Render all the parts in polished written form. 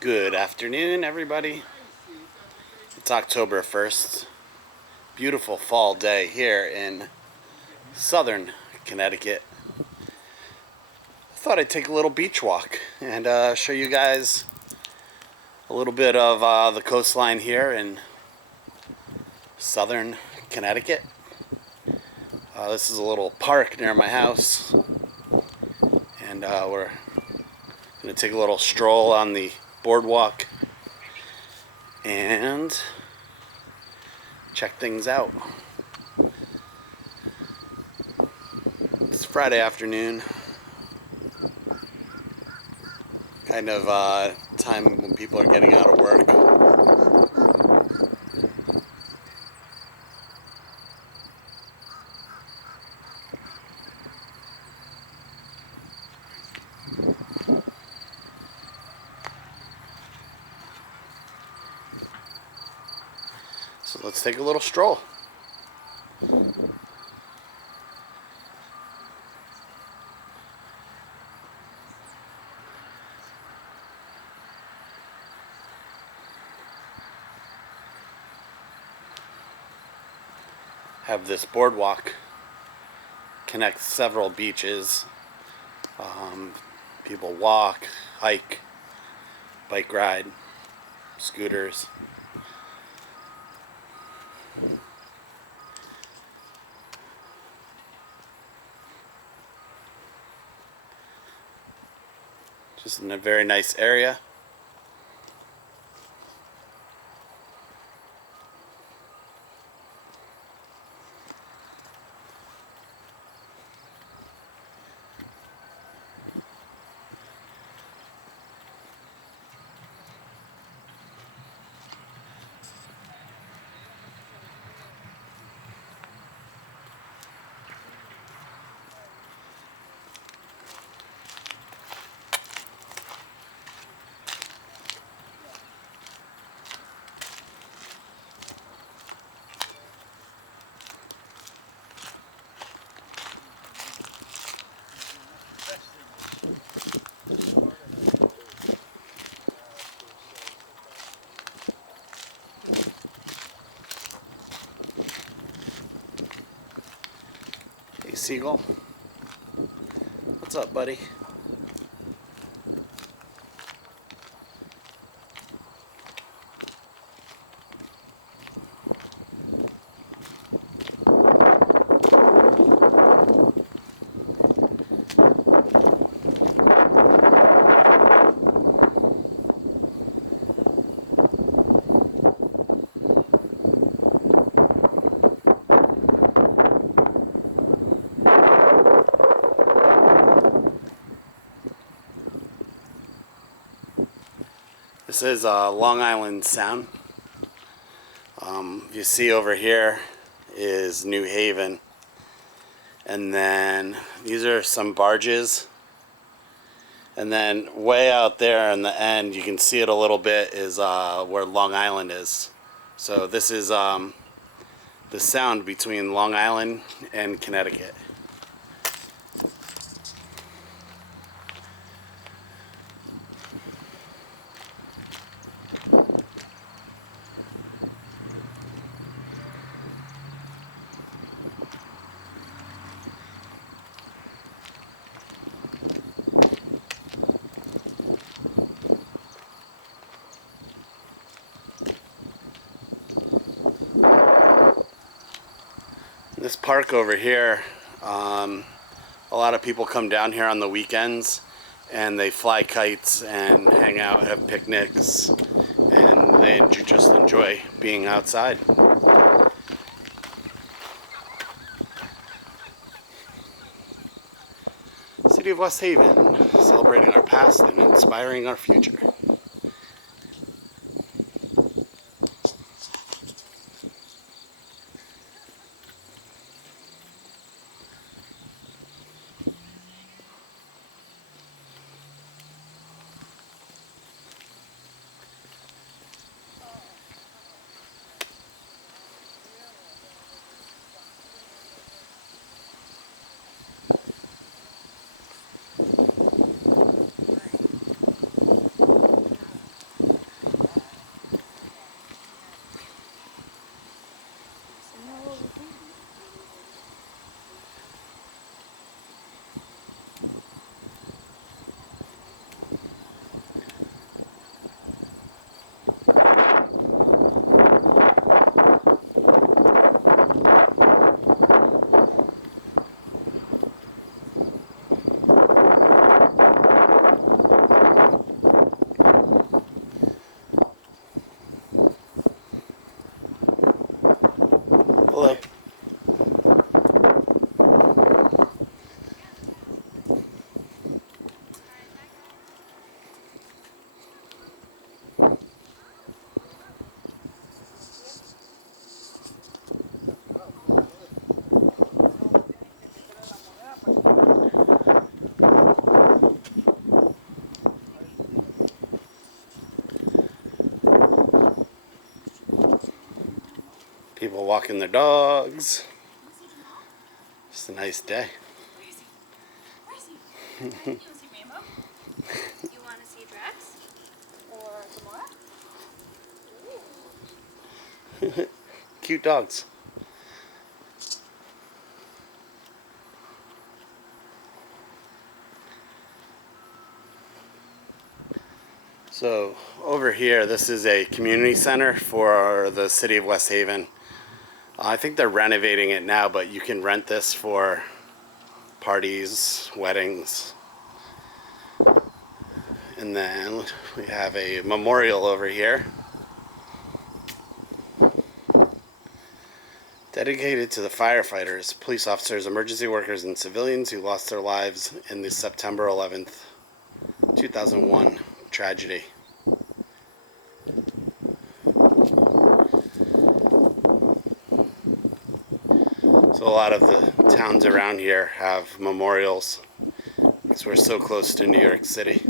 Good afternoon, everybody. It's October 1st. Beautiful fall day here in Southern Connecticut. I thought I'd take a little beach walk and show you guys a little bit of the coastline here in Southern Connecticut. This is a little park near my house, and we're going to take a little stroll on the boardwalk and check things out. It's Friday afternoon, kind of time when people are getting out of work. So let's take a little stroll. Have this boardwalk connect several beaches. People walk, hike, bike ride, scooters. Just in a very nice area. Hey, Seagull. What's up, buddy? This is Long Island Sound. You see over here is New Haven, and then these are some barges, and then way out there in the end, you can see it a little bit, is where Long Island is. So this is the sound between Long Island and Connecticut. This park over here, a lot of people come down here on the weekends and they fly kites and hang out, have picnics, and they just enjoy being outside. City of West Haven, celebrating our past and inspiring our future. Hello. People walking their dogs. Just a nice day. You want to see Rainbow? You want to see Drax? Or Gamora? Cute dogs. So over here, this is a community center for the city of West Haven. I think they're renovating it now, but you can rent this for parties, weddings. And then we have a memorial over here dedicated to the firefighters, police officers, emergency workers, and civilians who lost their lives in the September 11th, 2001 tragedy. So a lot of the towns around here have memorials because we're so close to New York City.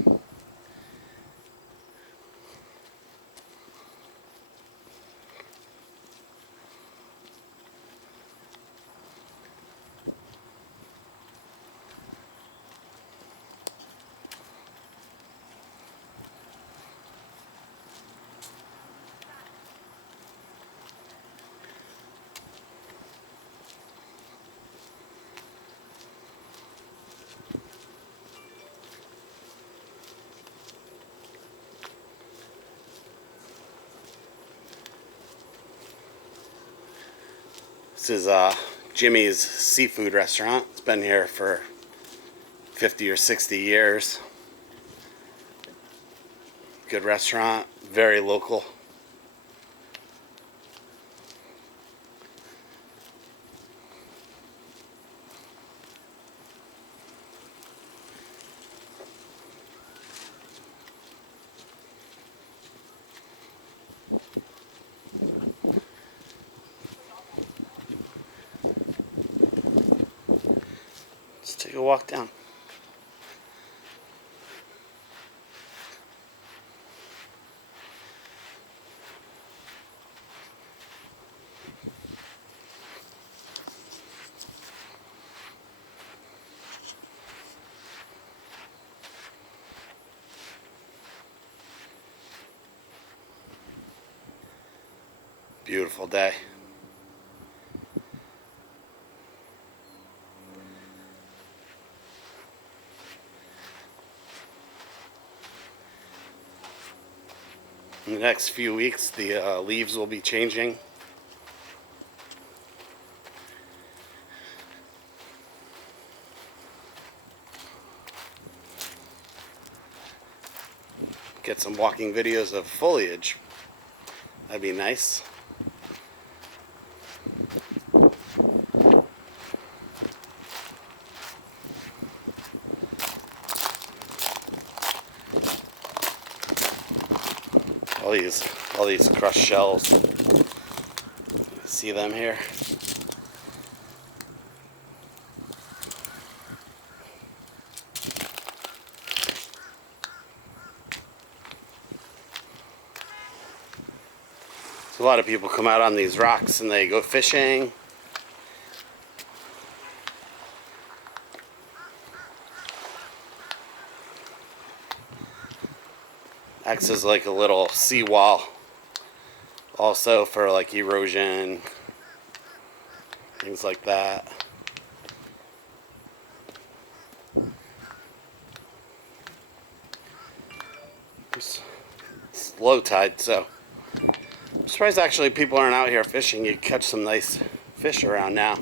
This is Jimmy's seafood restaurant. It's been here for 50 or 60 years. Good restaurant, very local. Let's take a walk down. Beautiful day. In the next few weeks, the leaves will be changing. Get some walking videos of foliage. That'd be nice. All these crushed shells. See them here? So a lot of people come out on these rocks and they go fishing. Acts as like a little seawall, also for like erosion, things like that. It's low tide, so I'm surprised actually people aren't out here fishing. You catch some nice fish around now.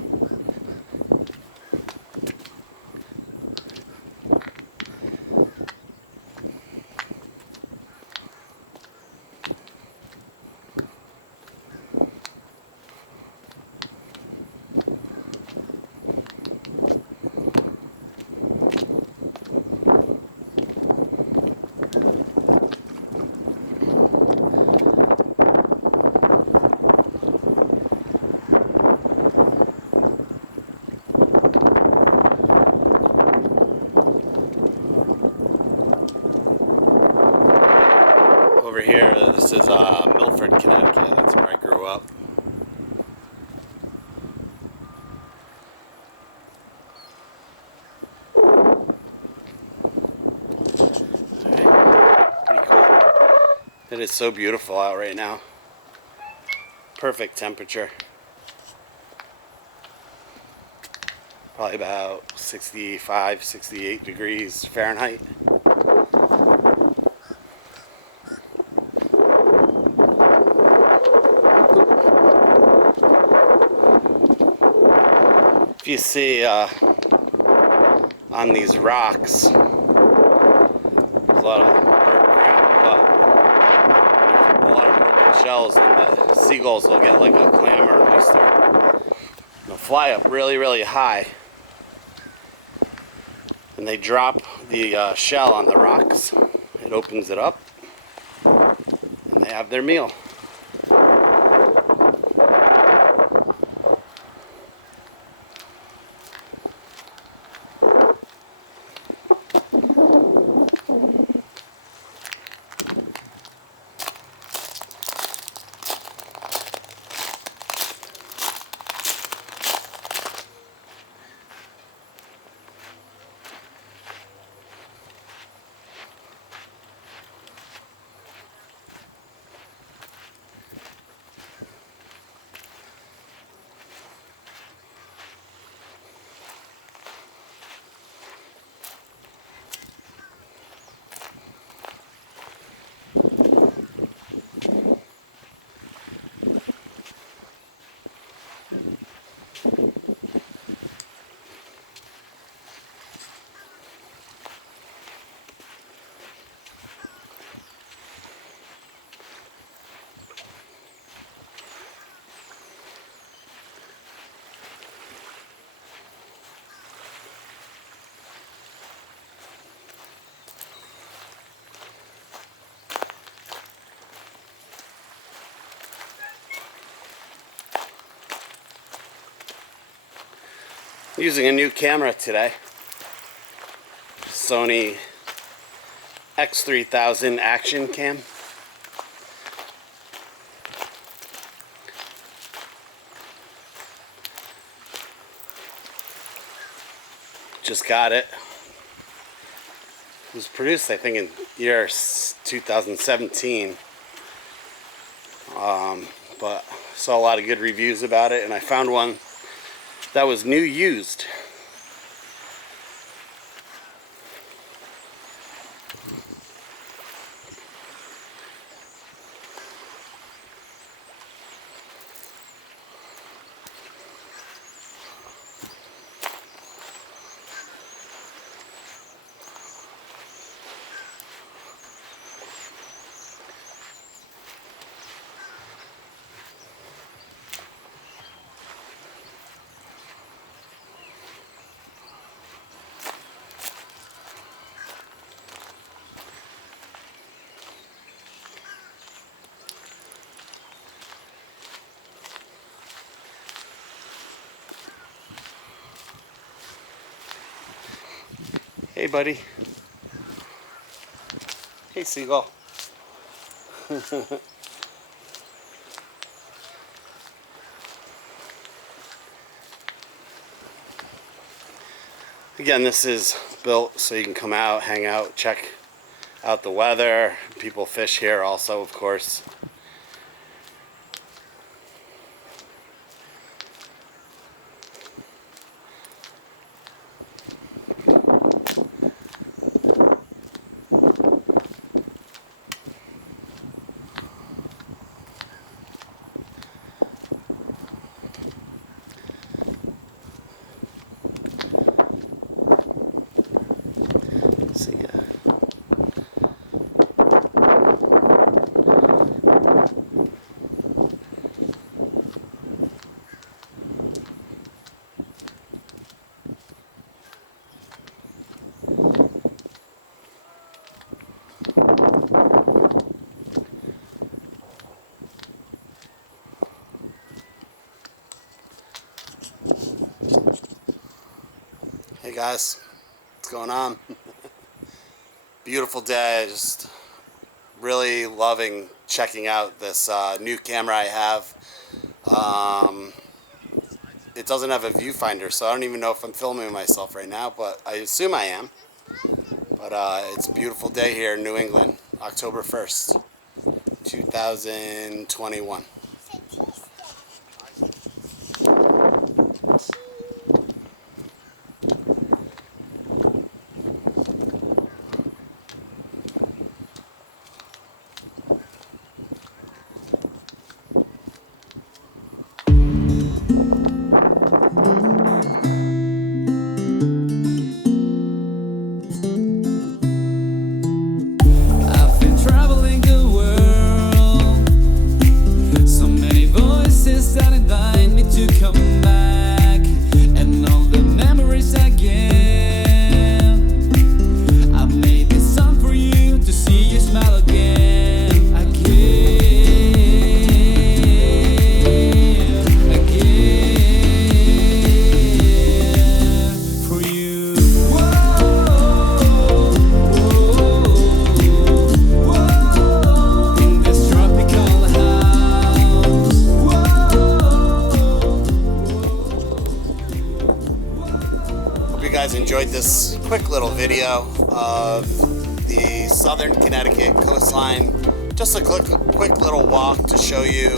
over here. This is Milford, Connecticut. That's where I grew up. Alright, pretty cool. It is so beautiful out right now. Perfect temperature. Probably about 65, 68 degrees Fahrenheit. If you see on these rocks, there's a lot of dirt ground, but a lot of broken shells, and the seagulls will get like a clamor, at least they'll fly up really, really high, and they drop the shell on the rocks. It opens it up, and they have their meal. Using a new camera today, Sony X3000 Action Cam. Just got it. It was produced, I think, in year 2017. But saw a lot of good reviews about it, and I found one that was new used. Hey, buddy. Hey, seagull. Again, this is built so you can come out, hang out, check out the weather. People fish here also, of course. See ya. Hey guys, what's going on? Beautiful day, just really loving checking out this new camera I have. It doesn't have a viewfinder, so I don't even know if I'm filming myself right now, but I assume I am. But it's a beautiful day here in New England, October 1st, 2021. Enjoyed this quick little video of the Southern Connecticut coastline. Just a quick little walk to show you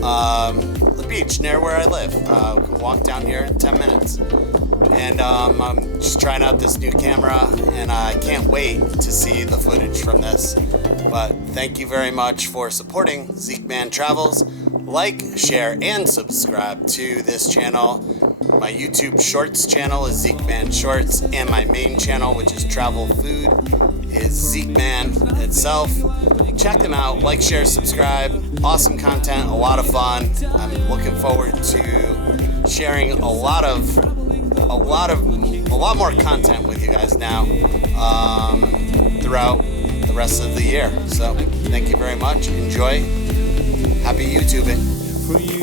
the beach near where I live. We can walk down here in 10 minutes. And I'm just trying out this new camera, and I can't wait to see the footage from this. But thank you very much for supporting Zeekman Travels. Like, share, and subscribe to this channel. My YouTube Shorts channel is Zeekman Shorts, and my main channel, which is Travel Food, is Zeekman itself. Check them out. Like, share, subscribe. Awesome content, a lot of fun. I'm looking forward to sharing a lot more content with you guys now throughout the rest of the year. So thank you very much. Enjoy. Happy YouTubing. For you.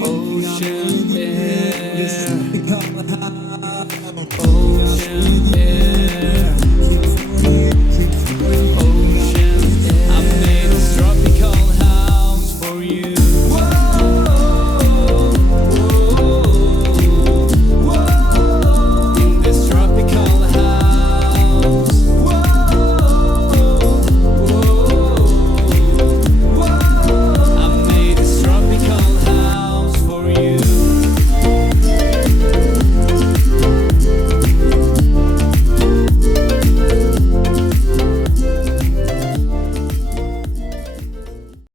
Ocean